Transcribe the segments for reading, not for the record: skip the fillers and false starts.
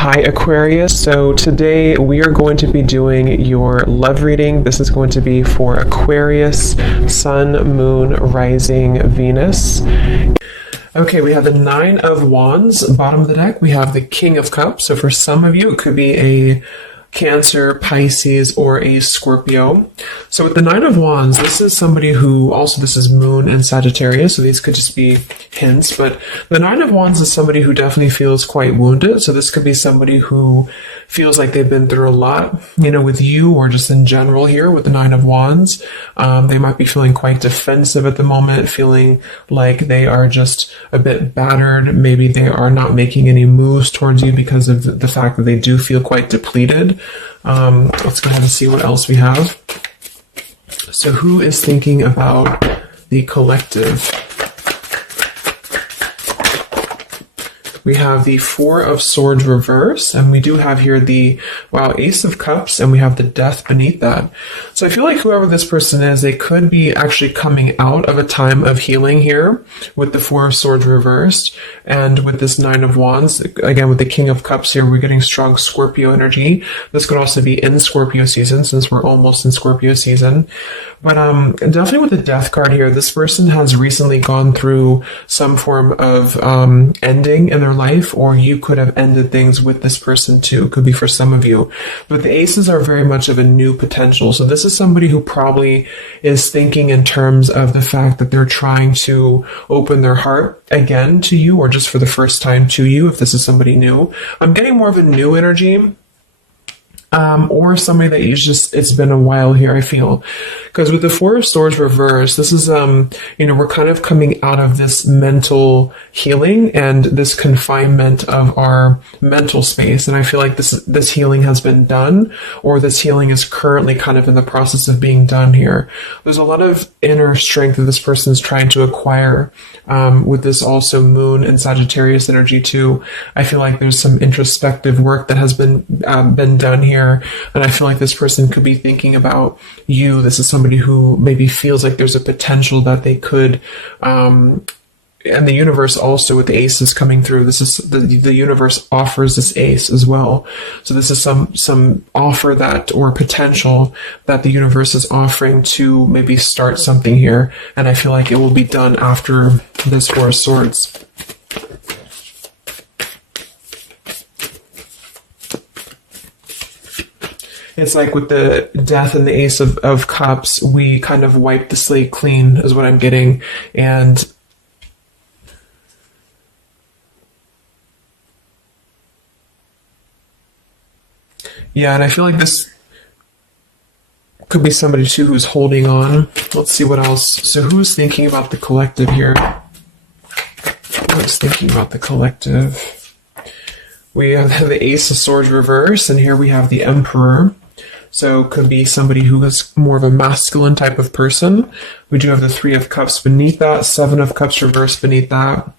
Hi Aquarius, so today we are going to be doing your love reading. This is going to be for Aquarius, Sun, Moon, Rising, Venus. Okay, we have the Nine of Wands, bottom of the deck. We have the King of Cups, so for some of you it could be a Cancer, Pisces, or a Scorpio. So with the Nine of Wands, this is somebody who, also this is Moon and Sagittarius, so these could just be hints, but the Nine of Wands is somebody who definitely feels quite wounded. So this could be somebody who feels like they've been through a lot, with you or just in general here with the Nine of Wands. They might be feeling quite defensive at the moment, feeling like they are just a bit battered. Maybe they are not making any moves towards you because of the fact that they do feel quite depleted. Let's go ahead and see what else we have. So who is thinking about the collective? We have the Four of Swords reverse, and we do have here the, Ace of Cups, and we have the Death beneath that. So I feel like whoever this person is, they could be actually coming out of a time of healing here with the Four of Swords reversed, and with this Nine of Wands, again with the King of Cups here, we're getting strong Scorpio energy. This could also be in Scorpio season, since we're almost in Scorpio season. But definitely with the Death card here, this person has recently gone through some form of ending in their life, or you could have ended things with this person too. It could be for some of you. But the aces are very much of a new potential. So this is somebody who probably is thinking in terms of the fact that they're trying to open their heart again to you, or just for the first time to you, if this is somebody new. I'm getting more of a new energy. Or somebody that it's been a while here, I feel. Because with the Four of Swords reversed, this is, we're kind of coming out of this mental healing and this confinement of our mental space. And I feel like this healing has been done, or this healing is currently kind of in the process of being done here. There's a lot of inner strength that this person is trying to acquire, with this also Moon and Sagittarius energy too. I feel like there's some introspective work that has been done here. And I feel like this person could be thinking about you. This is somebody who maybe feels like there's a potential that they could, and the universe also with the aces coming through. This is the universe offers this ace as well. So this is some offer that, or potential that the universe is offering to maybe start something here. And I feel like it will be done after this Four of Swords. It's like with the Death and the Ace of Cups, we kind of wipe the slate clean is what I'm getting. And yeah, and I feel like this could be somebody too who's holding on. Let's see what else. So who's thinking about the collective here? Who's thinking about the collective? We have the Ace of Swords reverse, and here we have the Emperor. So it could be somebody who is more of a masculine type of person. We do have the Three of Cups beneath that, Seven of Cups reversed beneath that.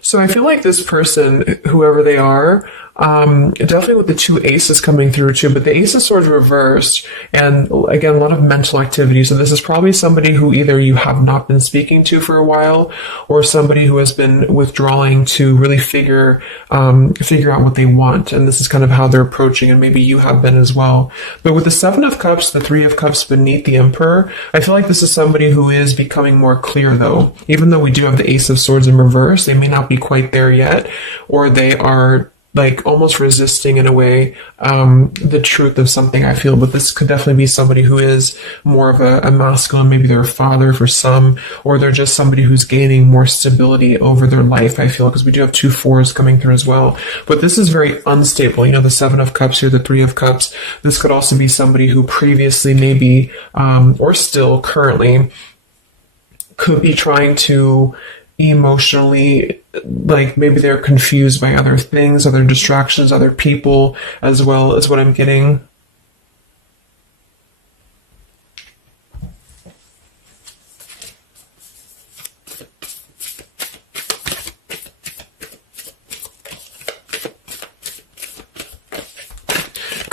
So I feel like this person, whoever they are, definitely with the two aces coming through too, but the Ace of Swords reversed, and again, a lot of mental activity. So this is probably somebody who either you have not been speaking to for a while, or somebody who has been withdrawing to really figure out what they want. And this is kind of how they're approaching, and maybe you have been as well. But with the Seven of Cups, the Three of Cups beneath the Emperor, I feel like this is somebody who is becoming more clear though. Even though we do have the Ace of Swords in reverse, they may not be quite there yet, or they are like almost resisting in a way the truth of something, I feel. But this could definitely be somebody who is more of a masculine. Maybe they're a father for some, or they're just somebody who's gaining more stability over their life, I feel, because we do have two fours coming through as well. But this is very unstable. The Seven of Cups here, the Three of Cups. This could also be somebody who previously maybe, or still currently, could be trying to emotionally, like maybe they're confused by other things, other distractions, other people, as well as what I'm getting.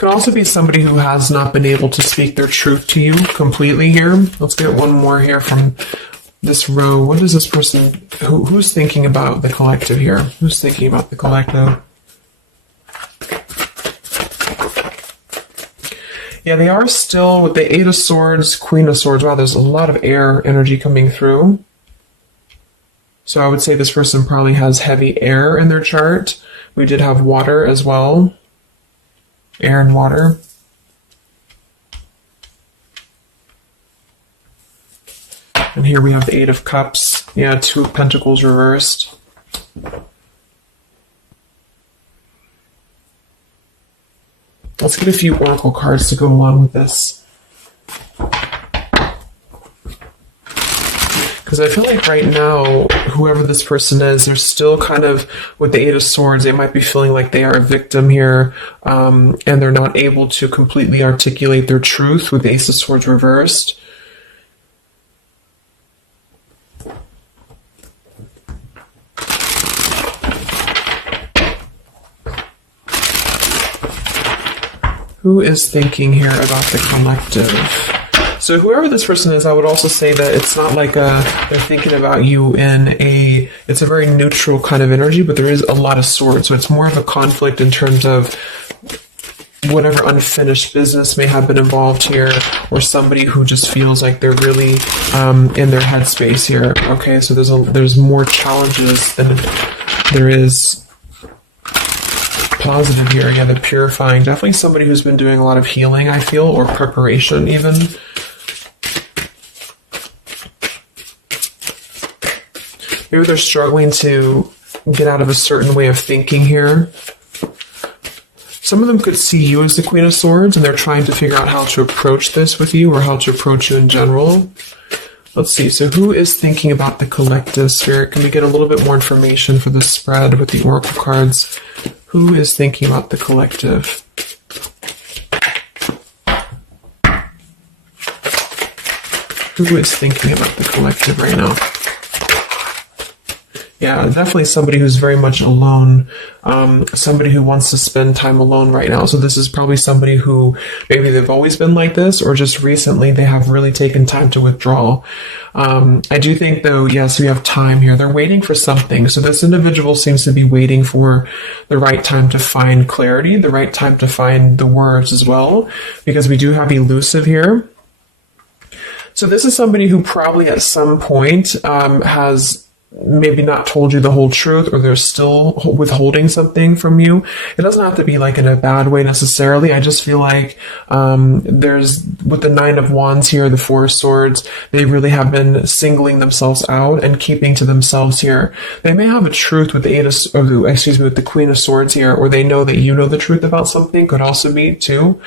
Could also be somebody who has not been able to speak their truth to you completely here. Let's get one more here from this row. What is this person, who's thinking about the collective here? Who's thinking about the collective? Yeah, they are still with the Eight of Swords, Queen of Swords. Wow, there's a lot of air energy coming through. So I would say this person probably has heavy air in their chart. We did have water as well. Air and water. And here we have the Eight of Cups. Yeah, Two of Pentacles reversed. Let's get a few oracle cards to go along with this. Because I feel like right now, whoever this person is, they're still kind of, with the Eight of Swords, they might be feeling like they are a victim here, and they're not able to completely articulate their truth with the Ace of Swords reversed. Who is thinking here about the collective? So whoever this person is, I would also say that it's not like they're thinking about you it's a very neutral kind of energy, but there is a lot of swords. So it's more of a conflict in terms of whatever unfinished business may have been involved here, or somebody who just feels like they're really in their headspace here. Okay, so there's more challenges than there is positive here. Yeah, the purifying. Definitely somebody who's been doing a lot of healing, I feel, or preparation even. Maybe they're struggling to get out of a certain way of thinking here. Some of them could see you as the Queen of Swords, and they're trying to figure out how to approach this with you, or how to approach you in general. Let's see. So who is thinking about the collective, Spirit? Can we get a little bit more information for this spread with the oracle cards? Who is thinking about the collective? Who is thinking about the collective right now? Yeah, definitely somebody who's very much alone, somebody who wants to spend time alone right now. So this is probably somebody who maybe they've always been like this, or just recently they have really taken time to withdraw. I do think, though, yes, we have time here. They're waiting for something. So this individual seems to be waiting for the right time to find clarity, the right time to find the words as well, because we do have elusive here. So this is somebody who probably at some point has maybe not told you the whole truth, or they're still withholding something from you. It doesn't have to be like in a bad way necessarily. I just feel like there's, with the Nine of Wands here, the Four of Swords, they really have been singling themselves out and keeping to themselves here. They may have a truth with the with the Queen of Swords here, or they know that you know the truth about something, could also be too.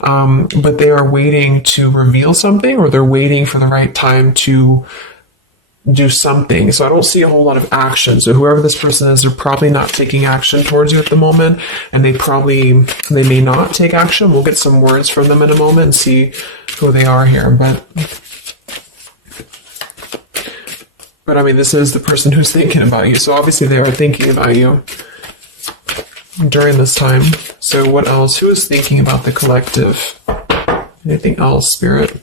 But they are waiting to reveal something, or they're waiting for the right time to do something. So I don't see a whole lot of action. So whoever this person is, they're probably not taking action towards you at the moment, and they may not take action. We'll get some words from them in a moment and see who they are here. But I mean, this is the person who's thinking about you. So obviously they are thinking about you during this time. So what else? Who is thinking about the collective? Anything else, Spirit?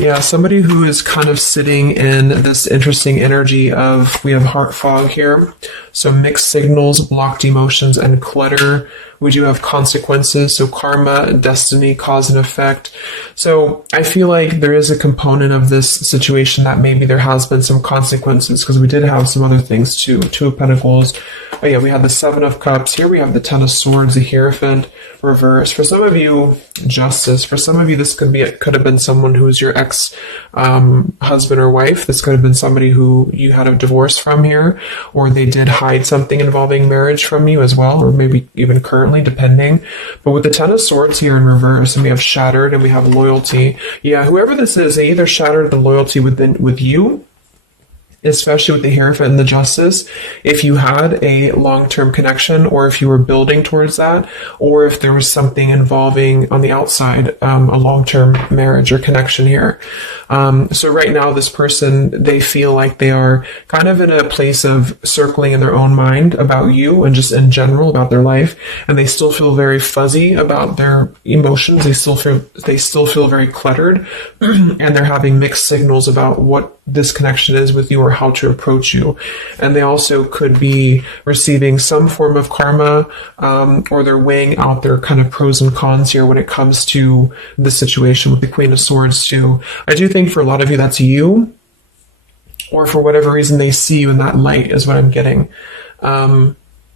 Yeah, somebody who is kind of sitting in this interesting energy of, we have heart fog here. So mixed signals, blocked emotions, and clutter. We do have consequences, so karma, destiny, cause and effect. So I feel like there is a component of this situation that maybe there has been some consequences, because we did have some other things too. Two of Pentacles. Oh yeah, we have the Seven of Cups. Here we have the Ten of Swords, the Hierophant, reverse. For some of you, Justice. For some of you, this could have been someone who's your ex husband or wife. This could have been somebody who you had a divorce from here, or they did hide something involving marriage from you as well, or maybe even currently, depending. But with the Ten of Swords here in reverse, and we have shattered, and we have loyalty. Yeah, whoever this is, they either shattered the loyalty with you, especially with the Hierophant and the Justice, if you had a long-term connection, or if you were building towards that, or if there was something involving on the outside, a long-term marriage or connection here. So right now, this person, they feel like they are kind of in a place of circling in their own mind about you and just in general about their life. And they still feel very fuzzy about their emotions. They still feel very cluttered and they're having mixed signals about what this connection is with you or how to approach you. And they also could be receiving some form of karma, or they're weighing out their kind of pros and cons here when it comes to the situation with the Queen of Swords too. I do think for a lot of you that's you, or for whatever reason they see you in that light is what I'm getting.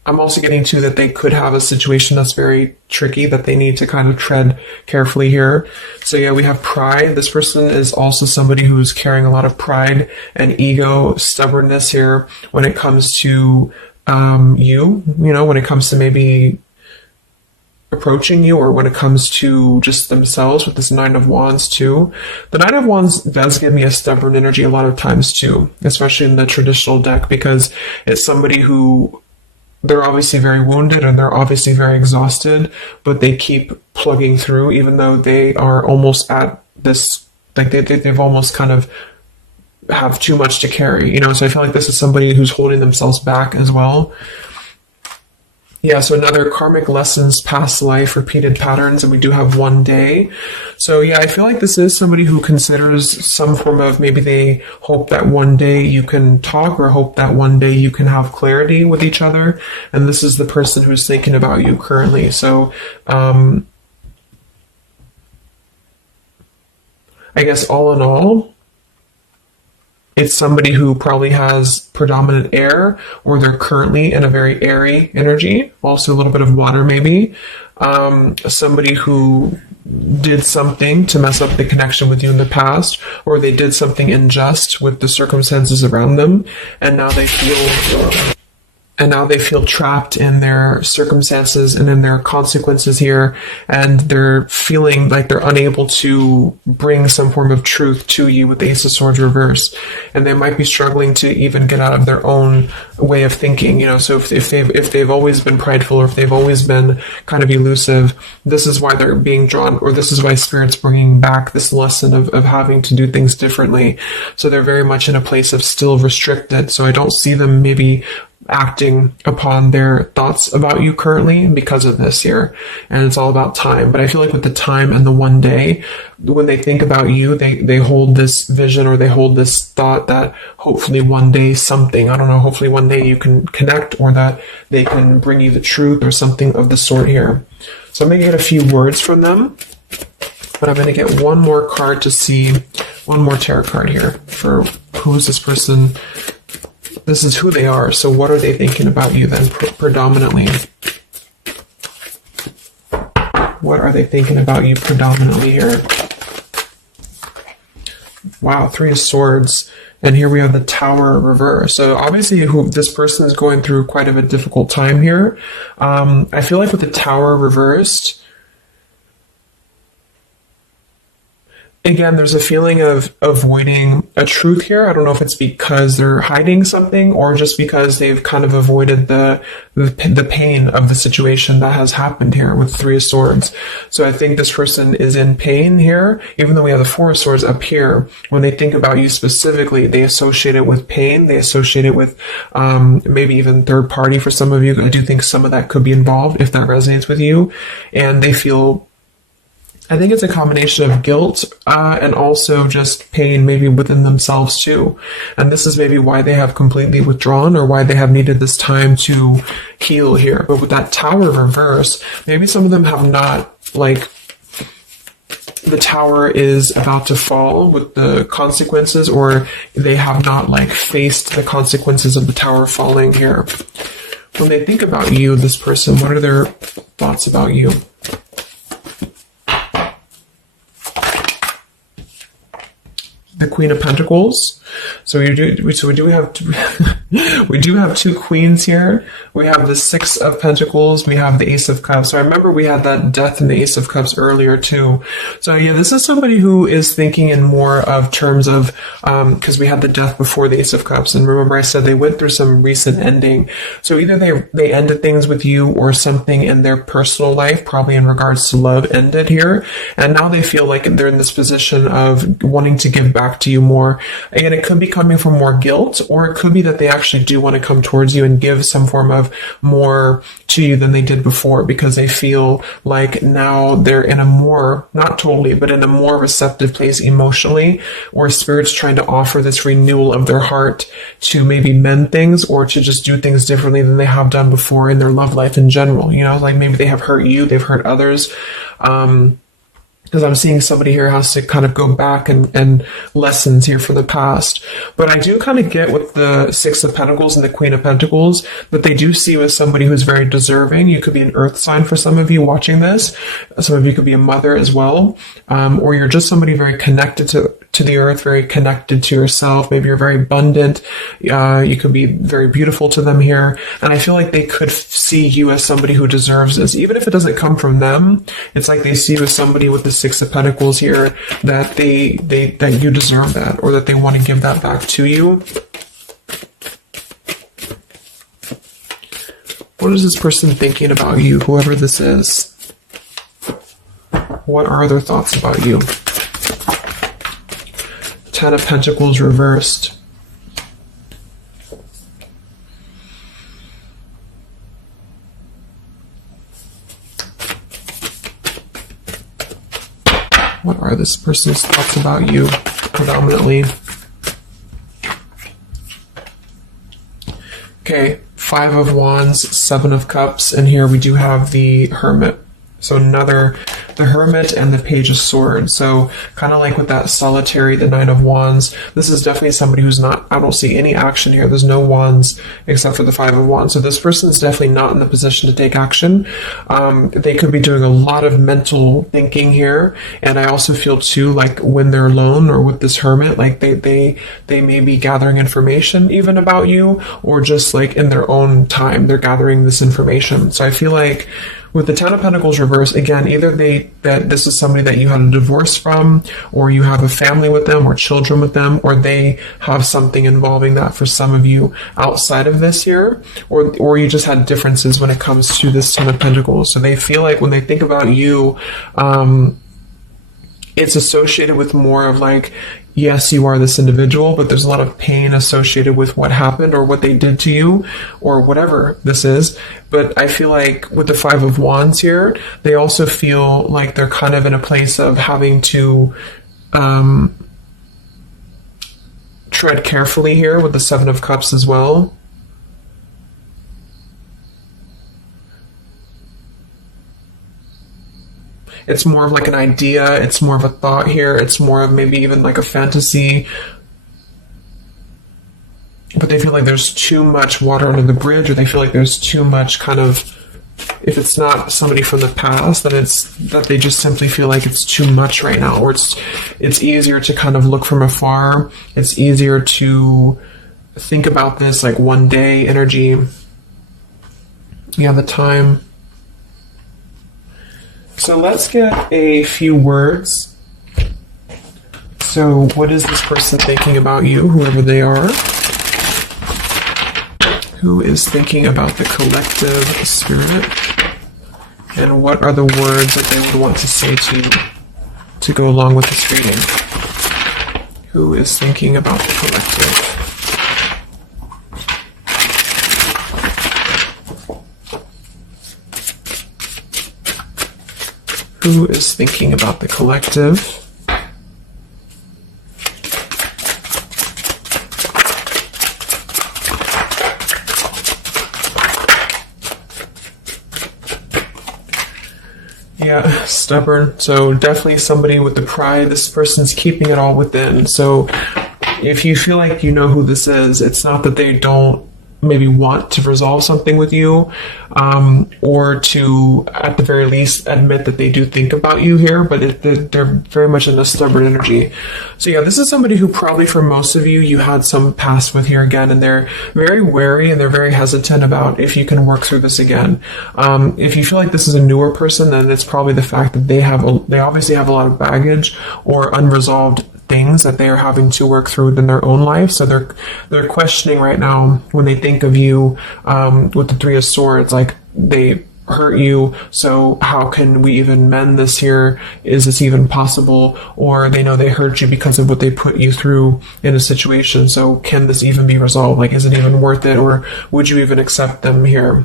I'm also getting too that they could have a situation that's very tricky that they need to kind of tread carefully here. So yeah, we have pride. This person is also somebody who's carrying a lot of pride and ego, stubbornness here when it comes to when it comes to maybe approaching you, or when it comes to just themselves with this Nine of Wands too. The Nine of Wands does give me a stubborn energy a lot of times too, especially in the traditional deck, because it's somebody who they're obviously very wounded and they're obviously very exhausted, but they keep plugging through even though they are almost at this, like they've almost kind of have too much to carry, so I feel like this is somebody who's holding themselves back as well. Yeah, so another karmic lessons, past life, repeated patterns, and we do have one day. So yeah, I feel like this is somebody who considers some form of, maybe they hope that one day you can talk, or hope that one day you can have clarity with each other. And this is the person who's thinking about you currently. So I guess all in all, it's somebody who probably has predominant air, or they're currently in a very airy energy, also a little bit of water maybe. Somebody who did something to mess up the connection with you in the past, or they did something unjust with the circumstances around them, and now they feel trapped in their circumstances and in their consequences here, and they're feeling like they're unable to bring some form of truth to you with the Ace of Swords reverse, and they might be struggling to even get out of their own way of thinking. So if they've always been prideful, or if they've always been kind of elusive, this is why they're being drawn, or this is why Spirit's bringing back this lesson of having to do things differently. So they're very much in a place of still restricted. So I don't see them maybe acting upon their thoughts about you currently because of this here, and it's all about time. But I feel like with the time and the one day, when they think about you, they hold this vision, or they hold this thought that hopefully one day something, I don't know, hopefully one day you can connect, or that they can bring you the truth or something of the sort here. So I'm going to get a few words from them, but I'm going to get one more card to see, one more tarot card here for who is this person. This is who they are. So what are they thinking about you then, predominantly? What are they thinking about you predominantly here? Wow, Three of Swords. And here we have the Tower reverse. So obviously this person is going through quite of a difficult time here. I feel like with the Tower reversed, again, there's a feeling of avoiding a truth here. I don't know if it's because they're hiding something, or just because they've kind of avoided the pain of the situation that has happened here with Three of Swords. So I think this person is in pain here, even though we have the Four of Swords up here. When they think about you specifically, they associate it with pain. They associate it with maybe even third party for some of you. I do think some of that could be involved if that resonates with you. And they feel, I think it's a combination of guilt and also just pain maybe within themselves too. And this is maybe why they have completely withdrawn, or why they have needed this time to heal here. But with that Tower reverse, maybe some of them have not, like, the Tower is about to fall with the consequences, or they have not faced the consequences of the Tower falling here. When they think about you, this person, what are their thoughts about you? The Queen of Pentacles. So we do have We do have two queens here. We have the Six of Pentacles. We have the Ace of Cups. So I remember we had that Death and the Ace of Cups earlier too. So yeah, this is somebody who is thinking in more of terms of, because we had the Death before the Ace of Cups. And remember I said they went through some recent ending. So either they ended things with you or something in their personal life, probably in regards to love, ended here. And now they feel like they're in this position of wanting to give back to you more. Again, it could be coming from more guilt, or it could be that they actually do want to come towards you and give some form of more to you than they did before, because they feel like now they're in a more, not totally, but in a more receptive place emotionally, where Spirit's trying to offer this renewal of their heart to maybe mend things or to just do things differently than they have done before in their love life in general. You know, like maybe they have hurt you, they've hurt others. Because I'm seeing somebody here has to kind of go back and lessons here for the past. But I do kind of get with the Six of Pentacles and the Queen of Pentacles that they do see you as somebody who's very deserving. You could be an earth sign for some of you watching this. Some of you could be a mother as well. Or you're just somebody very connected to the earth, very connected to yourself. Maybe you're very abundant. You could be very beautiful to them here. And I feel like they could see you as somebody who deserves this. Even if it doesn't come from them, it's like they see you as somebody with the Six of Pentacles here, that that you deserve that, or that they want to give that back to you. What is this person thinking about you, whoever this is? What are their thoughts about you? Ten of Pentacles reversed. What are this person's thoughts about you, predominantly? Okay, Five of Wands, Seven of Cups, and here we do have the Hermit. So the Hermit and the Page of Swords. So kind of like with that solitary, the Nine of Wands, this is definitely somebody who's not, I don't see any action here. There's no wands except for the Five of Wands. So this person is definitely not in the position to take action. They could be doing a lot of mental thinking here. And I also feel too, like when they're alone or with this Hermit, like they may be gathering information even about you, or just like in their own time, they're gathering this information. So I feel like with the Ten of Pentacles reverse, again, either that this is somebody that you had a divorce from, or you have a family with them, or children with them, or they have something involving that for some of you outside of this here, or you just had differences when it comes to this Ten of Pentacles. So they feel like when they think about you, it's associated with more of like, yes, you are this individual, but there's a lot of pain associated with what happened or what they did to you or whatever this is. But I feel like with the Five of Wands here, they also feel like they're kind of in a place of having to tread carefully here with the Seven of Cups as well. It's more of like an idea. It's more of a thought here. It's more of maybe even like a fantasy. But they feel like there's too much water under the bridge, or they feel like there's too much kind of, if it's not somebody from the past, then it's that they just simply feel like it's too much right now, or it's easier to kind of look from afar. It's easier to think about this like one day energy. Yeah, the time. So let's get a few words. So what is this person thinking about you, whoever they are? Who is thinking about the collective spirit? And what are the words that they would want to say to go along with this reading? Who is thinking about the collective? Who is thinking about the collective? Yeah, stubborn. So definitely somebody with the pride. This person's keeping it all within. So if you feel like you know who this is, it's not that they don't maybe want to resolve something with you, or to, at the very least, admit that they do think about you here, but they're very much in a stubborn energy. So yeah, this is somebody who probably for most of you, you had some past with here again, and they're very wary and they're very hesitant about if you can work through this again. If you feel like this is a newer person, then it's probably the fact that they obviously have a lot of baggage or unresolved things that they are having to work through in their own life. So they're questioning right now when they think of you, with the Three of Swords, like they hurt you, so how can we even mend this here? Is this even possible? Or they know they hurt you because of what they put you through in a situation, so can this even be resolved? Like, is it even worth it, or would you even accept them here?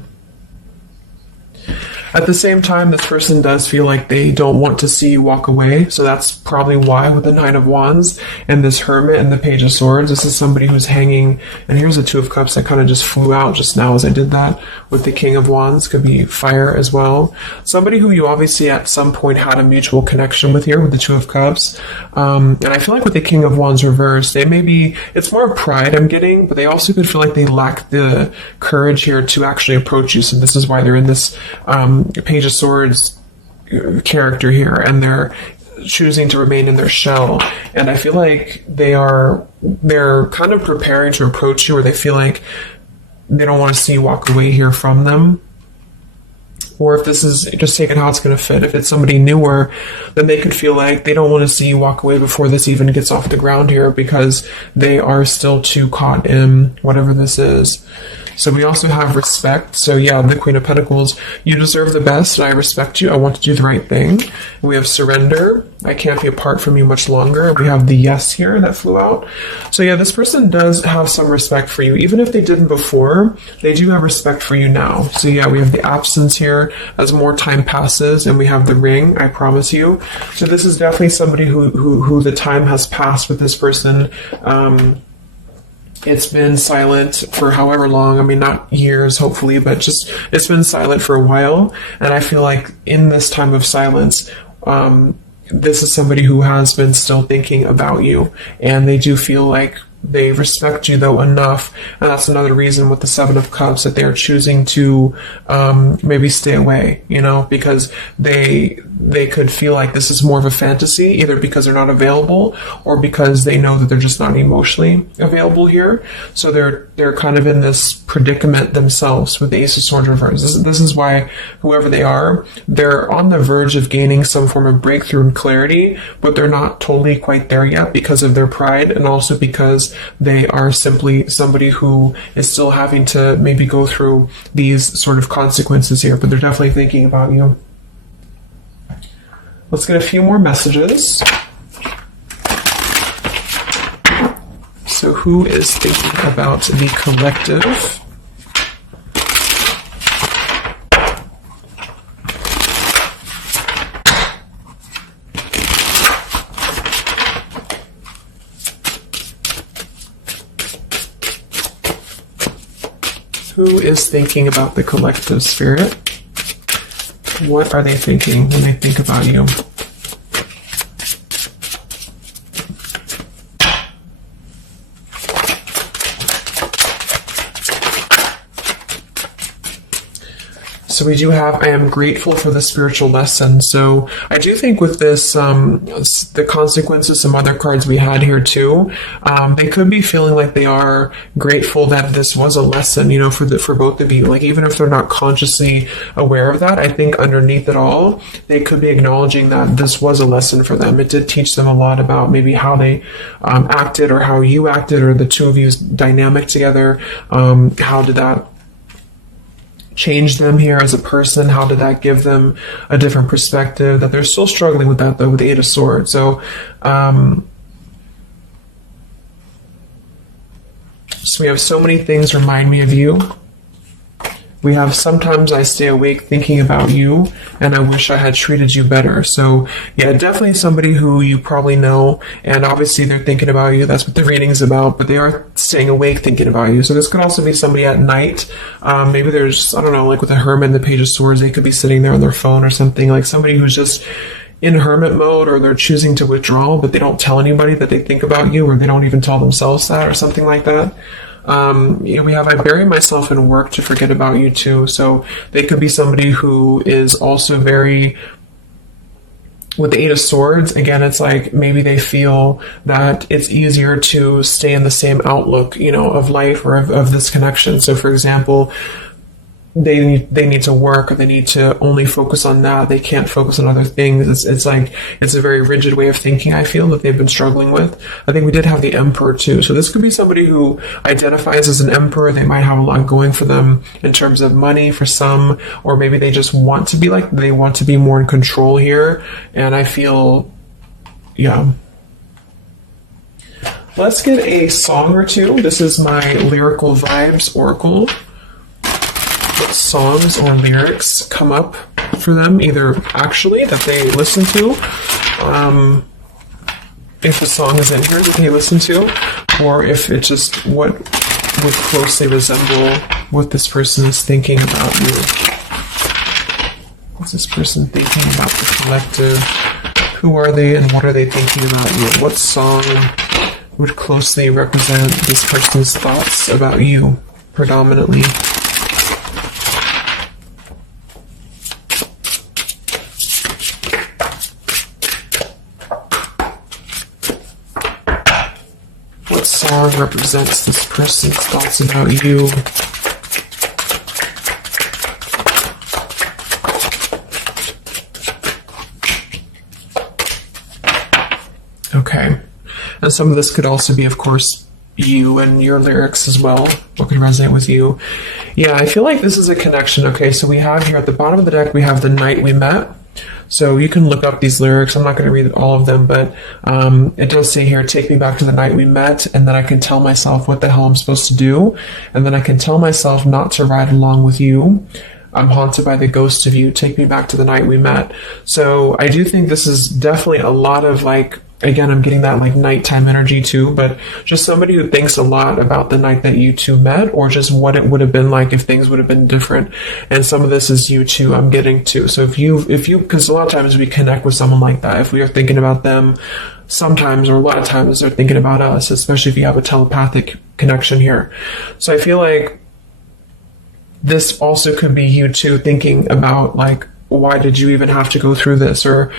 At the same time, this person does feel like they don't want to see you walk away. So that's probably why with the Nine of Wands and this Hermit and the Page of Swords, this is somebody who's hanging. And here's the Two of Cups that kind of just flew out just now as I did that. With the King of Wands, could be fire as well. Somebody who you obviously at some point had a mutual connection with here with the Two of Cups. And I feel like with the King of Wands reversed, they may be, it's more pride I'm getting, but they also could feel like they lack the courage here to actually approach you. So this is why they're in this Page of Swords character here, and they're choosing to remain in their shell. And I feel like they're kind of preparing to approach you, or they feel like they don't want to see you walk away here from them. Or if this is just taking how it's going to fit, if it's somebody newer, then they could feel like they don't want to see you walk away before this even gets off the ground here, because they are still too caught in whatever this is. So we also have respect. So yeah, the Queen of Pentacles, you deserve the best, and I respect you. I want to do the right thing. We have surrender. I can't be apart from you much longer. We have the yes here that flew out. So yeah, this person does have some respect for you. Even if they didn't before, they do have respect for you now. So yeah, we have the absence here as more time passes, and we have the ring, I promise you. So this is definitely somebody who the time has passed with this person. It's been silent for however long. I mean, not years, hopefully, but just it's been silent for a while. And I feel like in this time of silence, this is somebody who has been still thinking about you. And they do feel like they respect you, though, enough. And that's another reason with the Seven of Cups that they're choosing to maybe stay away, because they could feel like this is more of a fantasy, either because they're not available or because they know that they're just not emotionally available here. So they're kind of in this predicament themselves with the Ace of Swords reversed. This is why whoever they are, they're on the verge of gaining some form of breakthrough and clarity, but they're not totally quite there yet because of their pride, and also because they are simply somebody who is still having to maybe go through these sort of consequences here, but they're definitely thinking about you. Let's get a few more messages. So who is thinking about the collective? Who is thinking about the collective, Spirit? What are they thinking when they think about you? So we do have, I am grateful for the spiritual lesson. So I do think with this, the consequences, some other cards we had here too, they could be feeling like they are grateful that this was a lesson, for both of you. Like, even if they're not consciously aware of that, I think underneath it all, they could be acknowledging that this was a lesson for them. It did teach them a lot about maybe how they acted, or how you acted, or the two of you's dynamic together. How did that change them here as a person? How did that give them a different perspective? That they're still struggling with that, though, with the Eight of Swords. So, so we have so many things remind me of you. We have sometimes I stay awake thinking about you, and I wish I had treated you better. So yeah, definitely somebody who you probably know, and obviously they're thinking about you. That's what the reading's about, but they are staying awake thinking about you. So this could also be somebody at night. Maybe there's, I don't know, like with the Hermit and the Page of Swords, they could be sitting there on their phone or something, like somebody who's just in hermit mode, or they're choosing to withdraw, but they don't tell anybody that they think about you, or they don't even tell themselves that, or something like that. We have, I bury myself in work to forget about you too. So they could be somebody who is also very, with the Eight of Swords, again, it's like maybe they feel that it's easier to stay in the same outlook, of life or of this connection. So for example, they need to work, or they need to only focus on that. They can't focus on other things. It's like, it's a very rigid way of thinking, I feel, that they've been struggling with. I think we did have the Emperor too. So this could be somebody who identifies as an Emperor. They might have a lot going for them in terms of money for some, or maybe they just want to be they want to be more in control here. And I feel, yeah. Let's get a song or two. This is my Lyrical Vibes Oracle. What songs or lyrics come up for them, either actually that they listen to, if a song is in here that they listen to, or if it's just what would closely resemble what this person is thinking about you. What's this person thinking about the collective? Who are they and what are they thinking about you? What song would closely represent this person's thoughts about you, predominantly? Song represents this person's thoughts about you. Okay. And some of this could also be, of course, you and your lyrics as well. What could resonate with you? Yeah, I feel like this is a connection. Okay, so we have here at the bottom of the deck, we have The Night We Met. So you can look up these lyrics. I'm not going to read all of them, but it does say here, take me back to the night we met, and then I can tell myself what the hell I'm supposed to do, and then I can tell myself not to ride along with you. I'm haunted by the ghost of you. Take me back to the night we met. So I do think this is definitely a lot of again, I'm getting that nighttime energy too, but just somebody who thinks a lot about the night that you two met, or just what it would have been like if things would have been different. And some of this is you too, I'm getting to. So if you, because a lot of times we connect with someone like that, if we are thinking about them, sometimes, or a lot of times they're thinking about us, especially if you have a telepathic connection here. So I feel like this also could be you too, thinking about why did you even have to go through this, or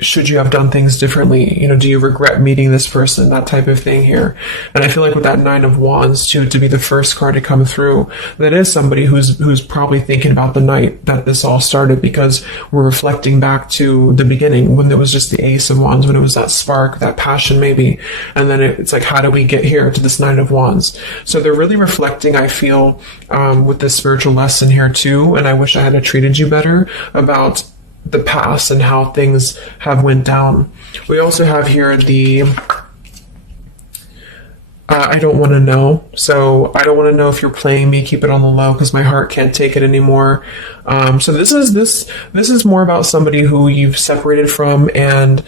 should you have done things differently? Do you regret meeting this person? That type of thing here. And I feel like with that Nine of Wands too, to be the first card to come through, that is somebody who's probably thinking about the night that this all started, because we're reflecting back to the beginning when there was just the Ace of Wands, when it was that spark, that passion maybe. And then it's like, how do we get here to this Nine of Wands? So they're really reflecting, I feel, with this spiritual lesson here too. And I wish I had treated you better, about the past and how things have went down. We also have here the I don't want to know. So I don't want to know if you're playing me. Keep it on the low because my heart can't take it anymore. So this is more about somebody who you've separated from, and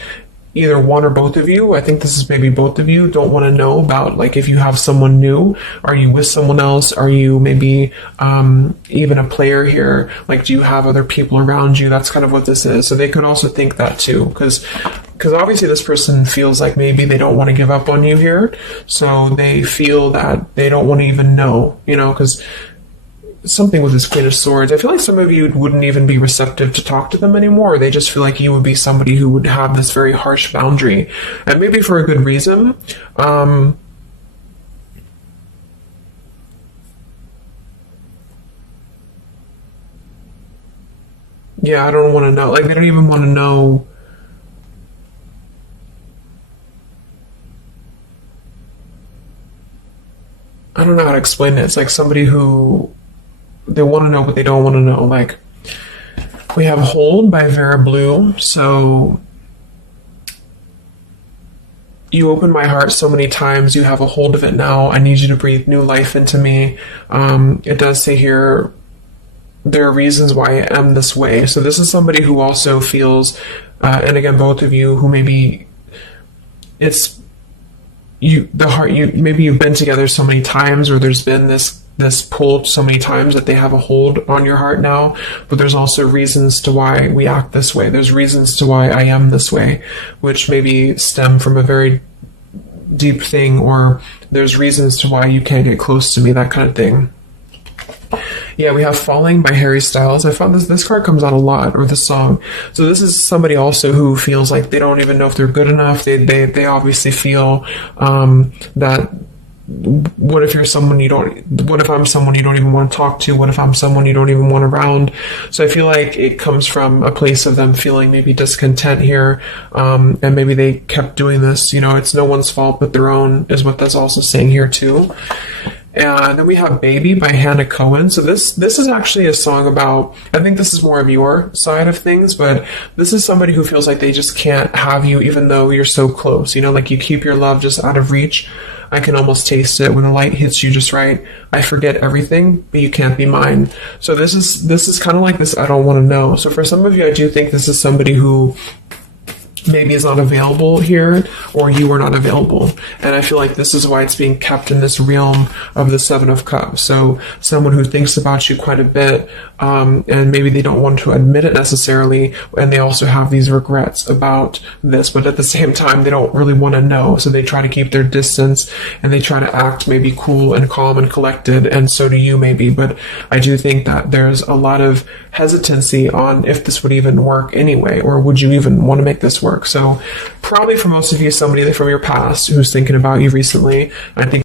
either one or both of you, I think this is maybe both of you, don't want to know about if you have someone new. Are you with someone else? Are you maybe even a player here? Do you have other people around you? That's kind of what this is. So they could also think that too, because obviously this person feels like maybe they don't want to give up on you here. So they feel that they don't want to even know, because something with this Queen of Swords, I feel like some of you wouldn't even be receptive to talk to them anymore. They just feel like you would be somebody who would have this very harsh boundary, and maybe for a good reason. Yeah, I don't want to know. They don't even want to know. I don't know how to explain it. It's like somebody who, they want to know, but they don't want to know. We have Hold by Vera Blue. So you opened my heart so many times. You have a hold of it now. I need you to breathe new life into me. It does say here, there are reasons why I am this way. So this is somebody who also feels, and again, both of you, who maybe it's maybe you've been together so many times, or there's been this pull so many times that they have a hold on your heart now, but there's also reasons to why we act this way. There's reasons to why I am this way, which maybe stem from a very deep thing, or there's reasons to why you can't get close to me, that kind of thing. Yeah, we have Falling by Harry Styles. I found this card comes out a lot, or the song. So this is somebody also who feels like they don't even know if they're good enough. They obviously feel that what if I'm someone you don't even want to talk to? What if I'm someone you don't even want around? So I feel like it comes from a place of them feeling maybe discontent here, and maybe they kept doing this. It's no one's fault but their own, is what that's also saying here too. And then we have Baby by Hannah Cohen. So this is actually a song about, I think this is more of your side of things, but this is somebody who feels like they just can't have you even though you're so close. Like you keep your love just out of reach. I can almost taste it when the light hits you just right. I forget everything, but you can't be mine. So this is kind of like this I don't want to know. So for some of you, I do think this is somebody who maybe is not available here, or you are not available. And I feel like this is why it's being kept in this realm of the Seven of Cups. So someone who thinks about you quite a bit, and maybe they don't want to admit it necessarily, and they also have these regrets about this, but at the same time, they don't really want to know. So they try to keep their distance, and they try to act maybe cool and calm and collected, and so do you maybe. But I do think that there's a lot of hesitancy on if this would even work anyway, or would you even want to make this work? So probably for most of you, somebody from your past who's thinking about you recently. I think